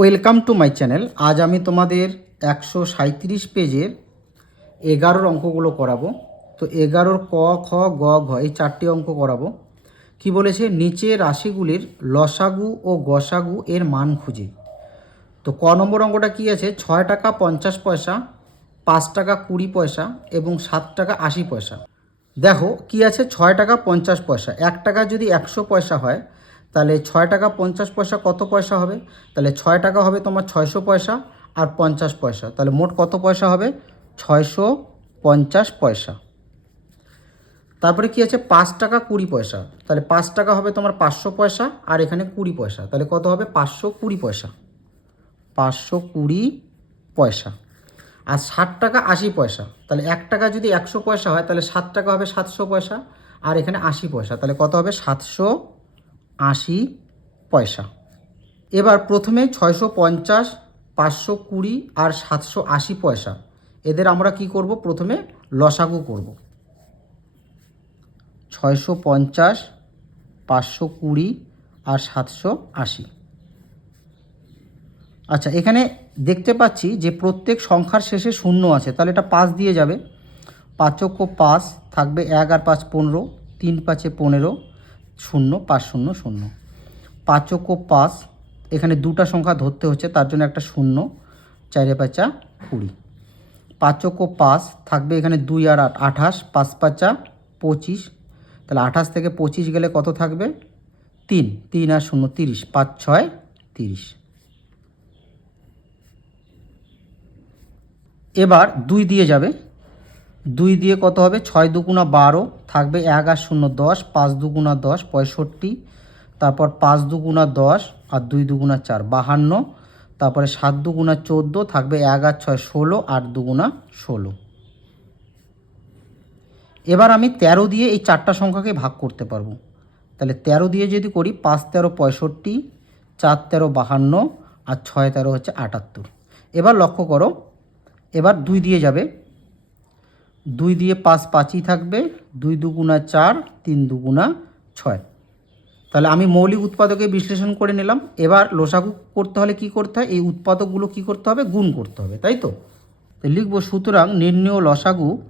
Welcome to my channel. আজ আমি তোমাদের একশো সাঁত্রিশ পেজের এগারোর অঙ্কগুলো করাবো। তো এগারোর ক, খ, গ, ঘ, এই চারটি অঙ্ক করাবো। কি বলেছে? নিচে রাশিগুলির লসাগু ও গসাগু এর মান খুঁজে। তো ক নম্বর অঙ্কটা কি আছে? ছয় টাকা পঞ্চাশ পয়সা, পাঁচ টাকা কুড়ি পয়সা এবং সাত টাকা আশি পয়সা। দেখো কি আছে? ছয় টাকা পঞ্চাশ পয়সা। এক টাকা যদি একশো পয়সা হয় তাহলে ছয় টাকা পঞ্চাশ পয়সা কত পয়সা হবে? তাহলে ছয় টাকা হবে তোমার ছয়শো পয়সা আর পঞ্চাশ পয়সা। তাহলে মোট কত পয়সা হবে? ছয়শো পঞ্চাশ পয়সা। তারপরে কি আছে? পাঁচ টাকা কুড়ি পয়সা। তাহলে পাঁচ টাকা হবে তোমার পাঁচশো পয়সা আর এখানে কুড়ি পয়সা। তাহলে কত হবে? পাঁচশো কুড়ি পয়সা। পাঁচশো কুড়ি পয়সা। আর ষাট টাকা আশি পয়সা। তাহলে এক টাকা যদি একশো পয়সা হয়, তাহলে সাত টাকা হবে সাতশো পয়সা। আর এখানে আশি পয়সা। তাহলে কত হবে? সাতশো আশি পয়সা। এবার প্রথমে ছয়শো পঞ্চাশ, পাঁচশো কুড়ি আর সাতশো আশি পয়সা। এদের আমরা কি করব? প্রথমে লসাগু করব। ছয়শো পঞ্চাশ, পাঁচশো কুড়ি আর সাতশো আশি। আচ্ছা এখানে দেখতে পাচ্ছি যে প্রত্যেক সংখ্যার শেষে শূন্য আছে। তাহলে এটা পাঁচ দিয়ে যাবে। পাঁচক্য পাঁচ থাকবে এক আর পাঁচ পনেরো, তিন পাঁচে পনেরো শূন্য, পাঁচ শূন্য শূন্য। পাঁচক্য পাঁচ, এখানে দুটা সংখ্যা ধরতে হচ্ছে, তার জন্য একটা শূন্য, চারে পাঁচা কুড়ি। পাঁচক্য পাঁচ থাকবে এখানে দুই আর আট, আঠাশ, পাঁচ পাঁচা পঁচিশ। তাহলে আঠাশ থেকে পঁচিশ গেলে কত থাকবে? তিন তিন আর শূন্য তিরিশ, পাঁচ ছয় তিরিশ। এবার দুই দিয়ে যাবে। দুই দিয়ে কত হবে? ছয় দুগুণা বারো থাকবে এক আর শূন্য দশ, পাঁচ দুগুণা দশ পঁয়ষট্টি, তারপর পাঁচ দুগুণা দশ আর দুই দুগুণা চার বাহান্ন, তারপরে সাত দুগুণা চোদ্দ থাকবে এক আর ছয় ষোলো, আট দুগুণা ষোলো। এবার আমি তেরো দিয়ে এই চারটা সংখ্যাকে ভাগ করতে পারব। তাহলে তেরো দিয়ে যদি করি, পাঁচ তেরো পঁয়ষট্টি, চার তেরো বাহান্ন আর ছয় তেরো হচ্ছে আটাত্তর। এবার লক্ষ্য করো, এবার দুই দিয়ে যাবে। দুই দিয়ে পাঁচ পাঁচই থাকবে, দুই দুগুণা চার, তিন দুগুণা ছয়। তাহলে আমি মৌলিক উৎপাদকে বিশ্লেষণ করে নিলাম। এবার লসাগু করতে হলে কি করতে হয়? এই উৎপাদকগুলো কি করতে হবে? গুণ করতে হবে, তাই তো? লিখব, সুতরাং নির্ণেয় লসাগু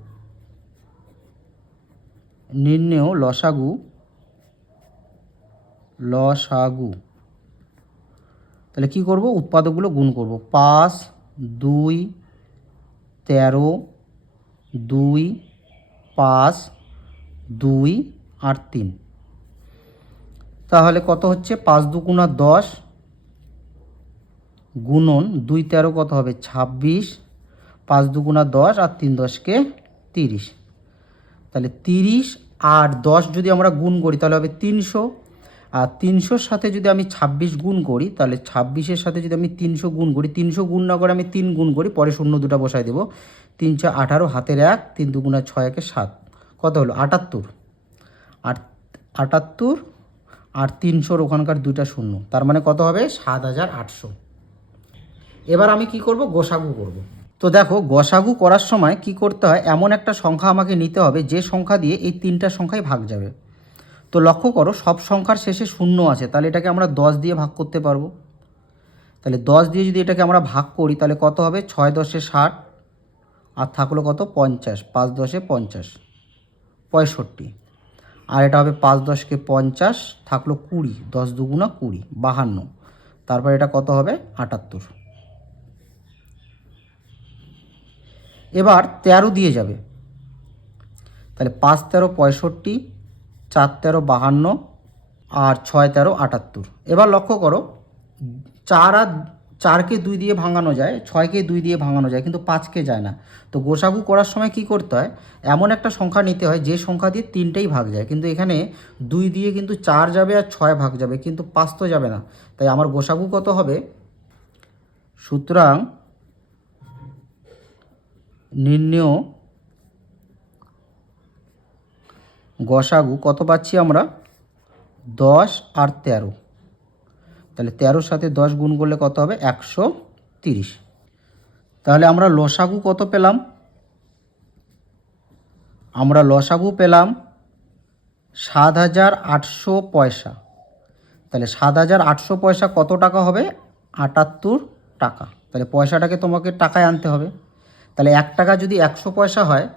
নির্ণেয় লসাগু লসাগু। তাহলে কি করব? উৎপাদকগুলো গুণ করব। পাঁচ, দুই, তেরো দুই, পাঁচ, দুই আর তিন। তাহলে কত হচ্ছে? পাঁচ দুগুণা দশ গুণন দুই তেরো কত হবে? ছাব্বিশ। পাঁচ দুগুণা দশ আর তিন দশকে তিরিশ। তাহলে তিরিশ আর দশ যদি আমরা গুণ করি, তাহলে হবে তিনশো। আর তিনশোর সাথে যদি আমি ছাব্বিশ গুণ করি, তাহলে ছাব্বিশের সাথে যদি আমি তিনশো গুণ করি, তিনশো গুণ না করে আমি তিন গুণ করি, পরে শূন্য দুটা বসাই দেবো। তিনশো আঠারো, হাতের এক, তিন দুগুণা ছয় একে সাত। কত হলো? আটাত্তর। আর আটাত্তর আর তিনশোর ওখানকার দুইটা শূন্য। তার মানে কত হবে? সাত হাজার আটশো। এবার আমি কি করব? গোসাগু করব। তো দেখো, গোসাগু করার সময় কি করতে হয়? এমন একটা সংখ্যা আমাকে নিতে হবে, যে সংখ্যা দিয়ে এই তিনটা সংখ্যায় ভাগ যাবে। তো লক্ষ্য করো, সব সংখ্যার শেষে শূন্য আছে। তাহলে এটাকে আমরা দশ দিয়ে ভাগ করতে পারব। তাহলে দশ দিয়ে যদি এটাকে আমরা ভাগ করি, তাহলে কত হবে? ছয় দশে ষাট। আর থাকল কত? পঞ্চাশ, পাঁচ দশে পঞ্চাশ, পঁয়ষট্টি। আর এটা হবে পাঁচ দশকে পঞ্চাশ, থাকল কুড়ি, দশ দুগুণা কুড়ি, বাহান্ন। তারপর এটা কত হবে? আটাত্তর। এবার তেরো দিয়ে যাবে। তাহলে পাঁচ তেরো পঁয়ষট্টি, চার তেরো বাহান্ন, আর ছয় তেরো আটাত্তর। এবার লক্ষ্য করো, চার আর চারকে দুই দিয়ে ভাঙানো যায়, ছয়কে দুই দিয়ে ভাঙানো যায়, কিন্তু পাঁচকে যায় না। তো গোসাগু করার সময় কি করতে হয়? এমন একটা সংখ্যা নিতে হয়, যে সংখ্যা দিয়ে তিনটেই ভাগ যায়। কিন্তু এখানে দুই দিয়ে কিন্তু চার যাবে আর ছয় ভাগ যাবে, কিন্তু পাঁচ তো যাবে না। তাই আমার গোসাগু কত হবে? সুতরাং নির্ণেয় গসাগু কত পাচ্ছি আমরা? দশ আর তেরো। তাহলে তেরোর সাথে দশ গুণ করলে কত হবে? একশো তিরিশ। তাহলে আমরা লসাগু কত পেলাম? আমরা লসাগু পেলাম সাত হাজার আটশো পয়সা। তাহলে সাত হাজার আটশো পয়সা কত টাকা হবে? আটাত্তর টাকা। তাহলে পয়সাটাকে তোমাকে টাকায় আনতে হবে। তাহলে এক টাকা যদি একশো পয়সা হয়,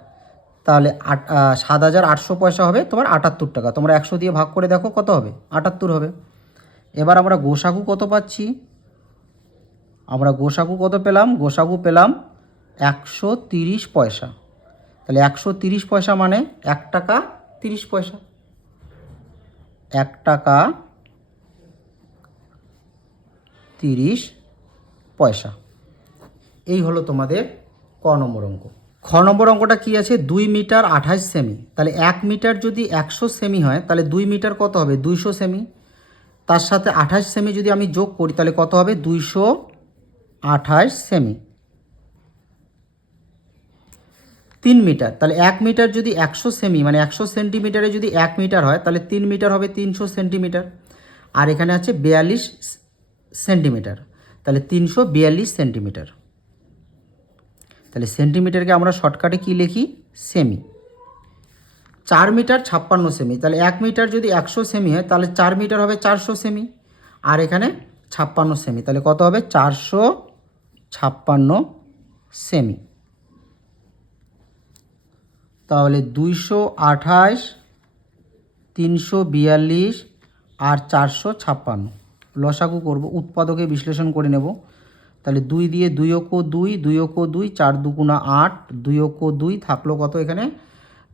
তাহলে আট সাত হাজার আটশো পয়সা হবে তোমার আটাত্তর টাকা। তোমরা একশো দিয়ে ভাগ করে দেখো কত হবে? আটাত্তর হবে। এবার আমরা গোসাগু কত পাচ্ছি? আমরা গোসাগু কত পেলাম? গোসাগু পেলাম একশো তিরিশ পয়সা। তাহলে একশো তিরিশ পয়সা মানে এক টাকা তিরিশ পয়সা। এক টাকা তিরিশ পয়সা। এই হলো তোমাদের ক নম্বর অঙ্ক। খ নম্বর অঙ্কটা কি আছে? দুই মিটার আঠাশ সেমি। তাহলে এক মিটার যদি একশো সেমি হয়, তাহলে দুই মিটার কত হবে? দুইশো সেমি। তার সাথে আঠাশ সেমি যদি আমি যোগ করি, তাহলে কত হবে? দুইশো আঠাশ সেমি। তিন মিটার। তাহলে এক মিটার যদি একশো সেমি মানে একশো সেন্টিমিটারে যদি এক মিটার হয়, তাহলে তিন মিটার হবে তিনশো সেন্টিমিটার। আর এখানে আছে বিয়াল্লিশ সেন্টিমিটার। তাহলে তিনশো বিয়াল্লিশ সেন্টিমিটার। তাহলে সেন্টিমিটারকে আমরা শর্টকাটে কী লিখি? সেমি। চার মিটার ছাপ্পান্ন সেমি তাহলে এক মিটার যদি একশো সেমি হয়, তাহলে চার মিটার হবে চারশো সেমি আর এখানে ছাপ্পান্ন সেমি তাহলে কত হবে? চারশো ছাপ্পান্ন সেমি তাহলে দুইশো আঠাশ, তিনশো বিয়াল্লিশ আর চারশো ছাপ্পান্ন। লসাগু করব, উৎপাদকে বিশ্লেষণ করে নেব। তাহলে দুই দিয়ে দুই অকো দুই দুই অকো দুই, চার দুগুণা আট, দুই অকো দুই, থাকল কত এখানে?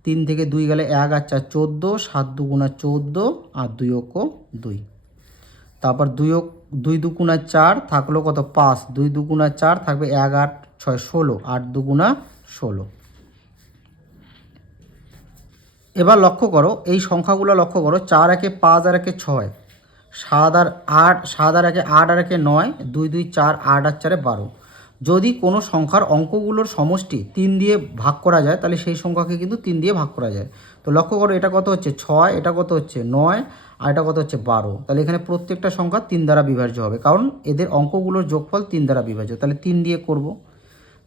তিন থেকে দুই গেলে এক আর চার, চোদ্দ, সাত দুগুণা চোদ্দ, আর দুই অকো দুই। তারপর দুই দুই দুগুণা চার থাকল কত? পাঁচ। দুই দুগুণা চার থাকবে এক, আট, ছয়, ষোলো, আট দুগুণা ষোলো। এবার লক্ষ্য করো, এই সংখ্যাগুলো লক্ষ্য করো, চার একে পাঁচ আর একে ছয়। সাত আর আট, সাত আর একে আট আর একে নয়, দুই দুই চার, আট আর চারে বারো। যদি কোনো সংখ্যার অঙ্কগুলোর সমষ্টি তিন দিয়ে ভাগ করা যায়, তাহলে সেই সংখ্যাকে কিন্তু তিন দিয়ে ভাগ করা যায়। তো লক্ষ্য করো, এটা কত হচ্ছে? ছয়, এটা কত হচ্ছে? নয়, আর এটা কত হচ্ছে? বারো। তাহলে এখানে প্রত্যেকটা সংখ্যা তিন দ্বারা বিভাজ্য হবে। কারণ এদের অঙ্কগুলোর যোগফল তিন দ্বারা বিভাজ্য। তাহলে তিন দিয়ে করব।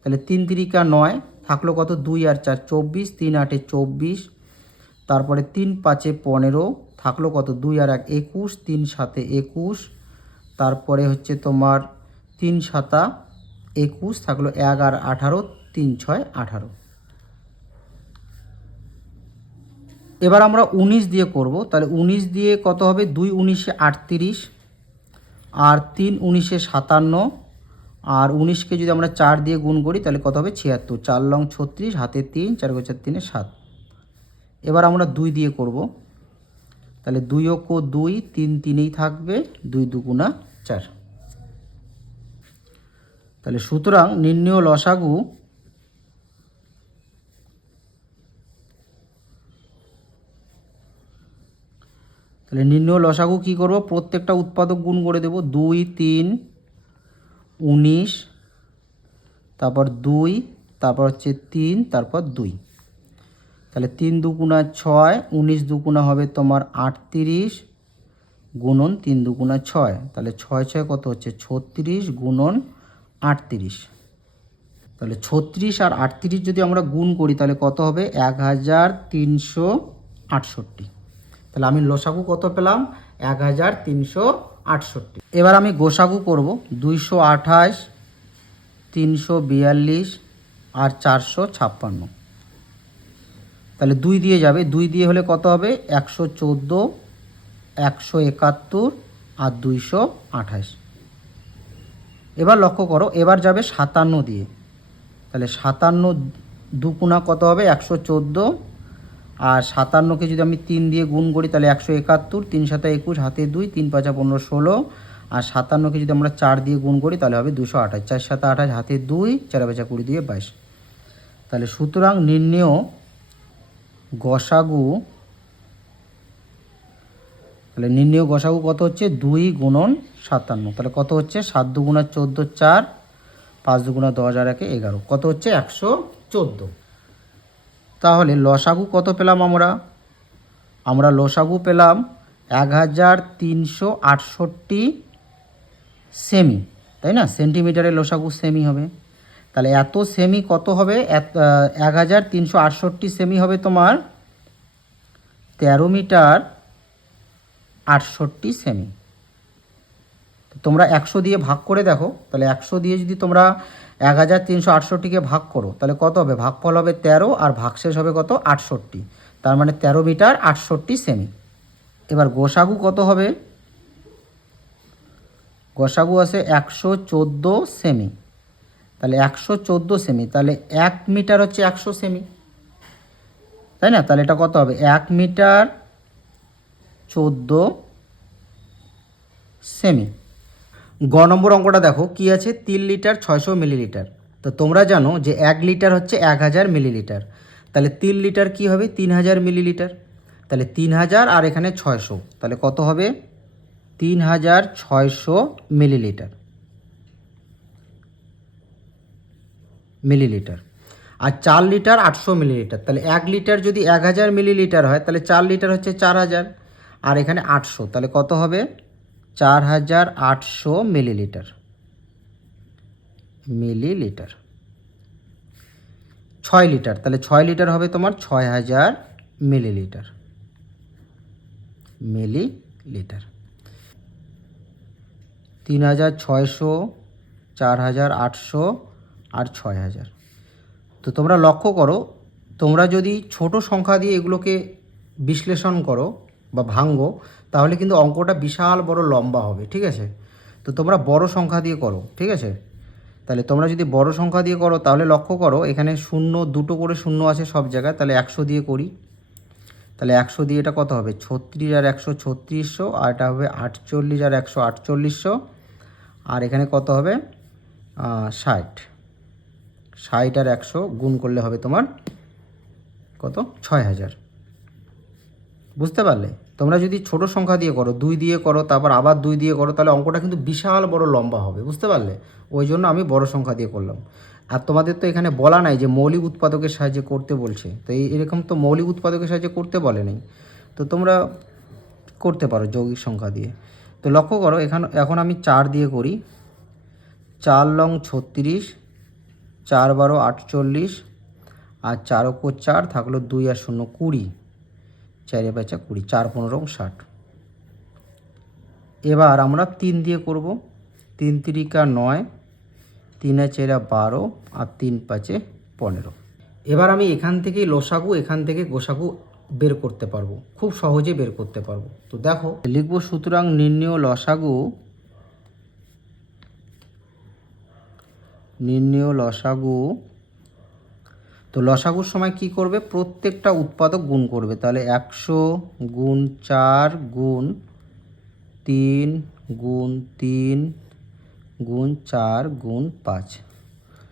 তাহলে তিন তিরিকা নয়, থাকল কত? দুই আর চার, চব্বিশ। তিন আটে চব্বিশ। তারপরে তিন পাঁচে পনেরো, থাকল কত? দুই আর এক, একুশ। তিন সাতে একুশ। তারপরে হচ্ছে তোমার তিন সাতা একুশ থাকল এক আর আঠারো, তিন, ছয়, আঠারো। এবার আমরা উনিশ দিয়ে করব। তাহলে উনিশ দিয়ে কত হবে? দুই উনিশে আটত্রিশ, আর তিন উনিশে সাতান্ন, আর উনিশকে যদি আমরা চার দিয়ে গুণ করি, তাহলে কত হবে? ছিয়াত্তর। চার লং ছত্রিশ, হাতে তিন, চার গোচার তিনে সাত। এবার আমরা দুই দিয়ে করব। তাহলে দুই অক্ষ দুই, তিন তিনেই থাকবে, দুই দুগুণা চার। তাহলে সুতরাং নির্ণয় লসাগু তাহলে নির্ণয় লসাগু কী করব? প্রত্যেকটা উৎপাদক গুণ করে দেব দুই, তিন, উনিশ, তারপর দুই, তারপর হচ্ছে তিন, তারপর দুই। তাহলে তিন দুগুণা ছয়, উনিশ দুগুণা হবে তোমার আটত্রিশ গুণন তিন দুগুণা ছয়। তাহলে ছয় ছয় কত হচ্ছে? ছত্রিশ গুণন আটত্রিশ। তাহলে ছত্রিশ আর আটত্রিশ যদি আমরা গুণ করি, তাহলে কত হবে? এক হাজার তিনশো আটষট্টি। তাহলে আমি লসাগু কত পেলাম? এক হাজার তিনশো আটষট্টি। এবার আমি গোসাগু করব। দুইশো আঠাশ, তিনশো বিয়াল্লিশ আর চারশো ছাপ্পান্ন। তাহলে দুই দিয়ে যাবে। দুই দিয়ে হলে কত হবে? একশো চোদ্দ, একশো একাত্তর আর দুইশো আঠাশ। এবার লক্ষ্য করো, এবার যাবে সাতান্ন দিয়ে। তাহলে সাতান্ন দুকুণা কত হবে? একশো চোদ্দ। আর সাতান্নকে যদি আমি তিন দিয়ে গুণ করি, তাহলে একশো একাত্তর, তিন সাতা একুশ, হাতে দুই, তিন পাঁচা পনেরো ষোলো। আর সাতান্নকে যদি আমরা চার দিয়ে গুণ করি, তাহলে হবে দুশো আঠাশ। চার সাতা আঠাশ, হাতে দুই, চার বেচা কুড়ি দিয়ে বাইশ। তাহলে সুতরাং নির্ণেয় গসাগু তাহলে নির্ণয় গসাগু কত হচ্ছে? দুই গুণন সাতান্ন। তাহলে কত হচ্ছে? সাত দুগুণা চোদ্দ চার, পাঁচ দুগুণা দশ আর একে এগারো। কত হচ্ছে? একশো চোদ্দ। তাহলে লসাগু কত পেলাম আমরা? আমরা লসাগু পেলাম এক হাজার তিনশো আটষট্টি সেমি। তাই না? সেন্টিমিটারে লসাগু সেমি হবে। তাহলে এত সেমি কত হবে? এক হাজার তিনশো আটষট্টি সেমি হবে তোমার তেরো মিটার আটষট্টি সেমি তোমরা একশো দিয়ে ভাগ করে দেখো, তাহলে একশো দিয়ে যদি তোমরা এক হাজার তিনশো আটষট্টিকে ভাগ করো, তাহলে কত হবে? ভাগফল হবে তেরো আর ভাগশেষ হবে কত? আটষট্টি। তার মানে তেরো মিটার আটষট্টি সেমি এবার গোসাগু কত হবে? গোসাগু আছে একশো চোদ্দ সেমি তাহলে একশো চোদ্দ সেমি তাহলে এক মিটার হচ্ছে একশো সেমি তাই না? তাহলে এটা কত হবে? এক মিটার চোদ্দ সেমি। গ নম্বর অঙ্কটা দেখো, কি আছে? তিন লিটার ছয়শো মিলিলিটার। তো তোমরা জানো যে এক লিটার হচ্ছে এক হাজার মিলিলিটার। তাহলে তিন লিটার কি হবে? তিন হাজার মিলিলিটার। তাহলে তিন হাজার আর এখানে ছয়শো। তাহলে কত হবে? তিন হাজার ছয়শো মিলিলিটার। মিলিলিটার। আর চার লিটার আটশো মিলিলিটার। তাহলে এক লিটার যদি এক হাজার মিলিলিটার হয়, তাহলে চার লিটার হচ্ছে চার হাজার। আর এখানে আটশো, তাহলে কত হবে? চার হাজার আটশো মিলিলিটার। মিলিলিটার। ছয় লিটার, তাহলে ছয় লিটার হবে তোমার ছয় হাজার মিলিলিটার। মিলিলিটার। তিন হাজার ছয়শো, চার হাজার আটশো আর ছয় হাজার। তো তোমরা লক্ষ্য করো, তোমরা যদি ছোট সংখ্যা দিয়ে এগুলোকে বিশ্লেষণ করো বা ভাঙ্গো, তাহলে কিন্তু অঙ্কটা বিশাল বড় লম্বা হবে, ঠিক আছে? তো তোমরা বড় সংখ্যা দিয়ে করো, ঠিক আছে? তাহলে তোমরা যদি বড় সংখ্যা দিয়ে করো, তাহলে লক্ষ্য করো, এখানে শূন্য, দুটো করে শূন্য আছে সব জায়গায়, তাহলে একশো দিয়ে করি। তাহলে একশো দিয়ে এটা কত হবে? ছত্রিশ আর একশো ছত্রিশশো, আর এটা হবে আটচল্লিশ আর একশো আটচল্লিশশো, আর এখানে কত হবে? ষাট। ষাট আর একশো গুণ করলে হবে তোমার কত? ছয় হাজার। বুঝতে পারলে? তোমরা যদি ছোট সংখ্যা দিয়ে করো, দুই দিয়ে করো, তারপর আবার দুই দিয়ে করো, তাহলে অঙ্কটা কিন্তু বিশাল বড় লম্বা হবে, বুঝতে পারলে? ওই জন্য আমি বড় সংখ্যা দিয়ে করলাম। আর তোমাদের তো এখানে বলা নাই যে মৌলিক উৎপাদকের সাহায্যে করতে বলছে, তো এই, এরকম তো মৌলিক উৎপাদকের সাহায্যে করতে বলে নাই। তো তোমরা করতে পারো যৌগিক সংখ্যা দিয়ে। তো লক্ষ্য করো, এখান, এখন আমি চার দিয়ে করি। চার লং ছত্রিশ, চার বারো আটচল্লিশ, আর চার চার থাকল দুই আর শূন্য কুড়ি। চারে বেচা কুড়ি, চার, পনেরো ষাট। এবার আমরা তিন দিয়ে করব। তিন তিরিকা নয়, তিনে চেরা বারো আর তিন পাঁচে পনেরো। এবার আমি এখান থেকে লোসাগু, এখান থেকে গোসাগু বের করতে পারব। খুব সহজে বের করতে পারব। তো দেখো, লিখব সুতরাং নির্ণয় লসাগু নির্ণয় লসাগু তো লসাগুর সময় কি করবে? প্রত্যেকটা উৎপাদক গুণ করবে। তাহলে একশো গুণ চার গুণ তিন গুণ তিন গুণ চার গুণ পাঁচ।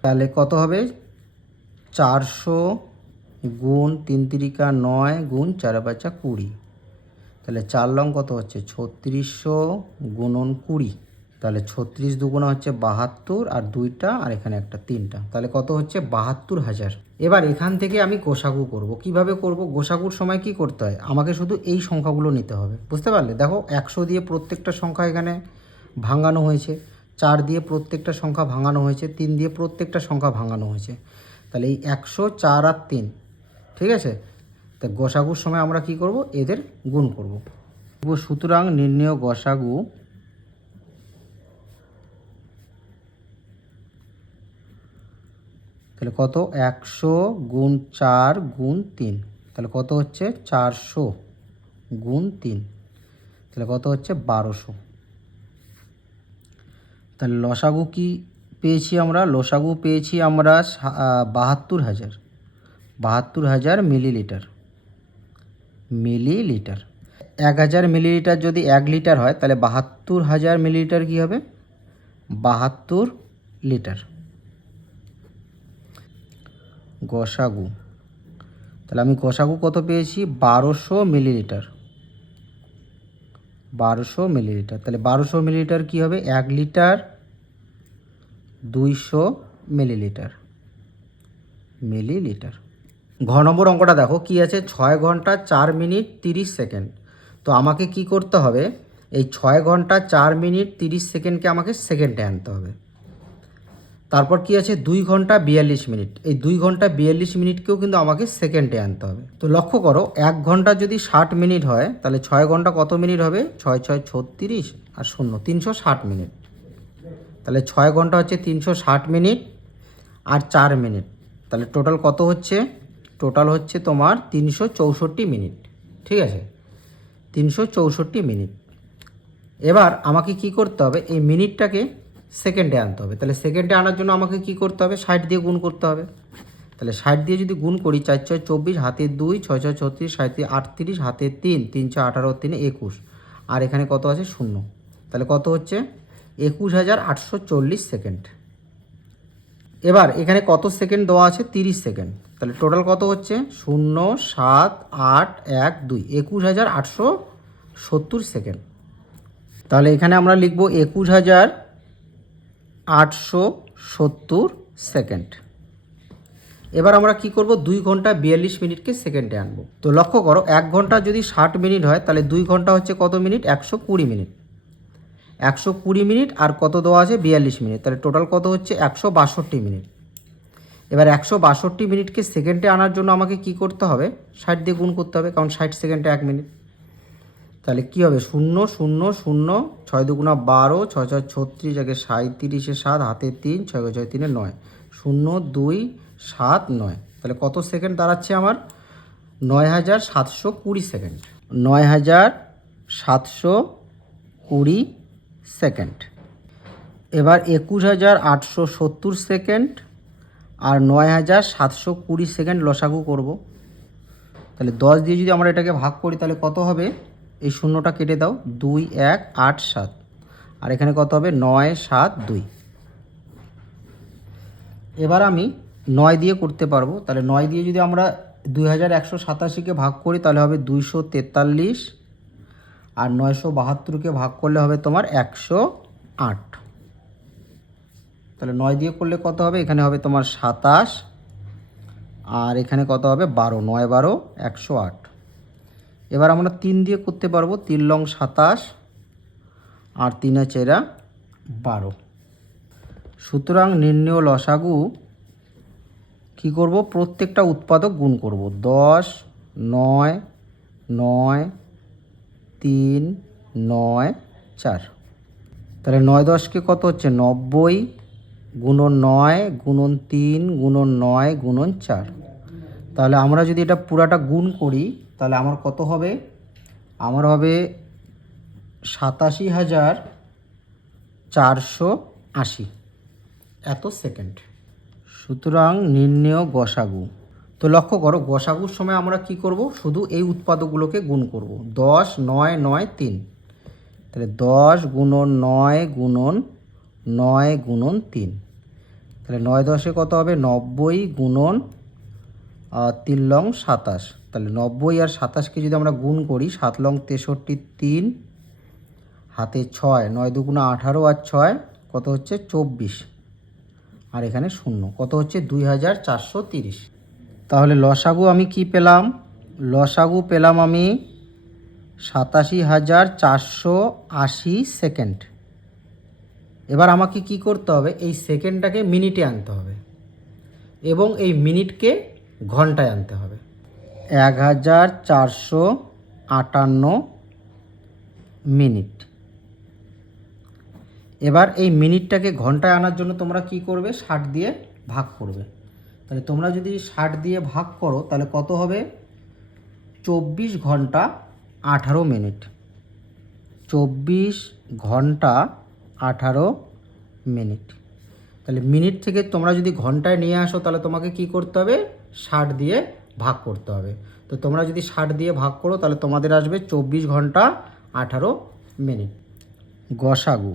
তাহলে কত হবে? চারশো গুণ তিন তিরিকা নয় গুণ চার পাঁচা কুড়ি। তাহলে চার লং কত হচ্ছে? ছত্রিশশো গুণন কুড়ি। তাহলে ছত্রিশ দুগুণা হচ্ছে বাহাত্তর আর দুইটা আর এখানে একটা তিনটা। তাহলে কত হচ্ছে? বাহাত্তর হাজার। এবার এখান থেকে আমি গোসাগু করব। কীভাবে করব? গোসাগুর সময় কি করতে হয়? আমাকে শুধু এই সংখ্যাগুলো নিতে হবে। বুঝতে পারলে? দেখো, একশো দিয়ে প্রত্যেকটা সংখ্যা এখানে ভাঙানো হয়েছে। চার দিয়ে প্রত্যেকটা সংখ্যা ভাঙানো হয়েছে। তিন দিয়ে প্রত্যেকটা সংখ্যা ভাঙানো হয়েছে। তাহলে এই একশো, চার আর তিন, ঠিক আছে? তা গোসাগুর সময় আমরা কি করব? এদের গুণ করব। সুতরাং নির্ণয় গসাগু তাহলে কত? একশো গুণ চার গুণ তিন। তাহলে কত হচ্ছে? চারশো গুণ তিন। তাহলে কত হচ্ছে? বারোশো। তাহলে লসাগু কি পেয়েছি আমরা? লসাগু পেয়েছি আমরা বাহাত্তর হাজার। বাহাত্তর হাজার মিলিলিটার। মিলিলিটার। এক হাজার মিলিলিটার যদি এক লিটার হয়, তাহলে বাহাত্তর হাজার মিলিলিটার কী হবে? বাহাত্তর লিটার। গসাগু। তাহলে আমি গসাগু কত পেয়েছি? বারোশো মিলিলিটার। বারোশো মিলিলিটার। তাহলে বারোশো মিলিলিটার কী হবে? এক লিটার দুইশো মিলিলিটার। মিলিলিটার। ঘ নম্বর অঙ্কটা দেখো, কি আছে? ছয় ঘণ্টা চার মিনিট তিরিশ সেকেন্ড। তো আমাকে কি করতে হবে? এই ছয় ঘণ্টা চার মিনিট তিরিশ সেকেন্ডকে আমাকে সেকেন্ডে আনতে হবে। তারপর কি আছে? দুই ঘণ্টা বিয়াল্লিশ মিনিট। এই দুই ঘণ্টা বিয়াল্লিশ মিনিটকেও কিন্তু আমাকে সেকেন্ডে আনতে হবে। তো লক্ষ্য করো, এক ঘণ্টা যদি ষাট মিনিট হয়, তাহলে ছয় ঘণ্টা কত মিনিট হবে? ছয় ছয়, ছত্রিশ আর শূন্য, তিনশো ষাট মিনিট। তাহলে ছয় ঘণ্টা হচ্ছে তিনশো ষাট মিনিট আর চার মিনিট। তাহলে টোটাল কত হচ্ছে? টোটাল হচ্ছে তোমার তিনশো চৌষট্টি মিনিট। ঠিক আছে? তিনশো চৌষট্টি মিনিট। এবার আমাকে কি করতে হবে? এই মিনিটটাকে সেকেন্ডে আনতে হবে। তাহলে সেকেন্ডে আনার জন্য আমাকে কি করতে হবে? ষাট দিয়ে গুণ করতে হবে। তাহলে ষাট দিয়ে যদি গুণ করি, চার ছয় চব্বিশ, হাতে দুই, ছয় ছয় ছত্রিশ সাঁত্রিশ আটত্রিশ, হাতে তিন তিন ছয় আঠারো, তিনে একুশ। আর এখানে কত আছে? শূন্য। তাহলে কত হচ্ছে? একুশ হাজার আটশো চল্লিশ সেকেন্ড এবার এখানে কত সেকেন্ড দেওয়া আছে? তিরিশ সেকেন্ড তাহলে টোটাল কত হচ্ছে? শূন্য, সাত, আট, এক, দুই। একুশ হাজার আটশো সত্তর সেকেন্ড তাহলে এখানে আমরা লিখব একুশ হাজার আটশো সত্তর সেকেন্ড। এবার আমরা কি করব? দুই ঘণ্টা বিয়াল্লিশ মিনিটকে সেকেন্ডে আনব। তো লক্ষ্য করো, এক ঘণ্টা যদি ষাট মিনিট হয়, তাহলে দুই ঘণ্টা হচ্ছে কত মিনিট? একশো কুড়ি মিনিট। একশো কুড়ি মিনিট আর কত দেওয়া আছে? বিয়াল্লিশ মিনিট। তাহলে টোটাল কত হচ্ছে? একশো বাষট্টি মিনিট। এবার একশো বাষট্টি মিনিটকে সেকেন্ডে আনার জন্য আমাকে কি করতে হবে? ষাট দিয়ে গুণ করতে হবে, কারণ ষাট সেকেন্ডে এক মিনিট। তাহলে কী হবে? শূন্য শূন্য শূন্য, ছয় দুগুণা বারো, ছয় ছয় ছত্রিশ আগে সাঁত্রিশে সাত, হাতে তিন ছয় ছয় তিনে নয়। শূন্য, দুই, সাত, নয়। তাহলে কত সেকেন্ড দাঁড়াচ্ছে আমার? নয় হাজার সাতশো কুড়ি সেকেন্ড। নয় হাজার সাতশো কুড়ি সেকেন্ড। এবার একুশ হাজার আটশো সত্তর সেকেন্ড আর নয় হাজার সাতশো কুড়ি সেকেন্ড লসাগু করব। তাহলে দশ দিয়ে যদি আমরা এটাকে ভাগ করি, তাহলে কত হবে? এই শূন্যটা কেটে দাও, দুই, এক, আট, সাত। আর এখানে কত হবে? নয়, সাত, দুই। এবার আমি নয় দিয়ে করতে পারব। তাহলে নয় দিয়ে যদি আমরা দুই হাজার একশো সাতাশিকে ভাগ করি, তাহলে হবে দুইশো তেতাল্লিশ। আর নয়শো বাহাত্তরকে ভাগ করলে হবে তোমার একশো আট। তাহলে নয় দিয়ে করলে কত হবে? এখানে হবে তোমার সাতাশ। আর এখানে কত হবে? বারো। নয়, বারো, একশো আট। এবার আমরা তিন দিয়ে করতে পারব তিন লং সাতাশ আর তিনে চেরা বারো। সুতরাং নির্ণয় লসাগু কি করব? প্রত্যেকটা উৎপাদক গুণ করব। দশ, নয় নয়, তিন, নয়, চার। তাহলে নয় দশকে কত হচ্ছে? নব্বই গুণন নয় গুণন তিন গুণন নয় গুণন চার। তাহলে আমরা যদি এটা পুরাটা গুণ করি তাহলে আমার কত হবে? আমার হবে সাতাশি হাজার চারশো আশি। এত সেকেন্ড। সুতরাং নির্ণেয় গসাগু। তো লক্ষ্য করো, গসাগুর সময় আমরা কি করব? শুধু এই উৎপাদকগুলোকে গুণ করব। দশ, নয় নয়, তিন। তাহলে দশ গুণন নয় গুণন নয় গুণন তিন। তাহলে নয় দশে কত হবে? নব্বই গুণন তিন লং সাতাশ। তাহলে নব্বই আর সাতাশকে যদি আমরা গুণ করি, সাত লং তেষট্টি তিন, হাতে ছয়, নয় দুগুণা আঠারো আর ছয়, কত হচ্ছে চব্বিশ। আর এখানে শূন্য, কত হচ্ছে দুই হাজার চারশো তিরিশ। তাহলে লসাগু আমি কি পেলাম? লসাগু পেলাম আমি সাতাশি হাজার চারশো আশি সেকেন্ড। এবার আমাকে কি করতে হবে? এই সেকেন্ডটাকে মিনিটে আনতে হবে এবং এই মিনিটকে ঘন্টায় আনতে হবে। এক হাজার চারশো আটান্ন মিনিট। এবার এই মিনিটটাকে ঘন্টায় আনার জন্য তোমরা কি করবে? ষাট দিয়ে ভাগ করবে। তাহলে তোমরা যদি ষাট দিয়ে ভাগ করো, তাহলে কত হবে? চব্বিশ ঘণ্টা আঠারো মিনিট। চব্বিশ ঘণ্টা আঠারো মিনিট। তাহলে মিনিট থেকে তোমরা যদি ঘন্টায় নিয়ে আসো, তাহলে তোমাকে কি করতে হবে? ষাট দিয়ে ভাগ করতে হবে। তো তোমরা যদি ষাট দিয়ে ভাগ করো, তাহলে তোমাদের আসবে চব্বিশ ঘণ্টা আঠারো মিনিট। গসাগু।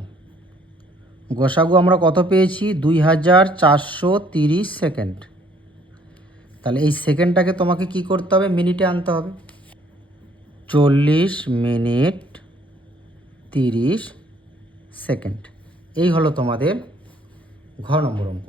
গসাগু আমরা কত পেয়েছি? দুই হাজার চারশো তিরিশ সেকেন্ড। তাহলে এই সেকেন্ডটাকে তোমাকে কি করতে হবে? মিনিটে আনতে হবে। চল্লিশ মিনিট তিরিশ সেকেন্ড। এই হলো তোমাদের ঘ নম্বর অঙ্ক।